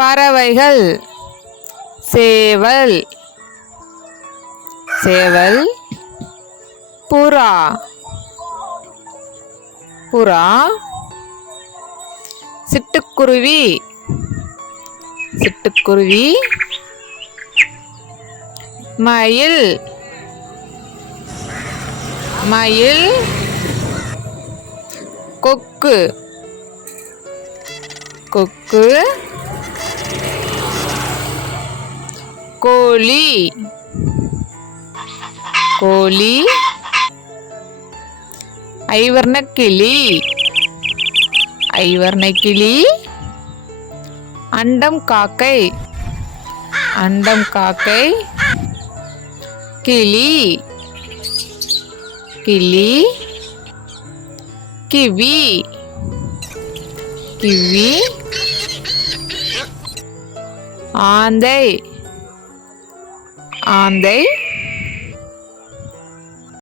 பறவைகள். சேவல். சேவல். புறா. புறா. சிட்டுக்குருவி. சிட்டுக்குருவி. மயில். மயில். கொக்கு. கொக்கு. Coli coli ఐవర్ణ కిళి. ఐవర్ణ కిళి అండం కాకై. అండం కాకై. కిళి. కిళి. కివి. కివి. ఆందై. um, day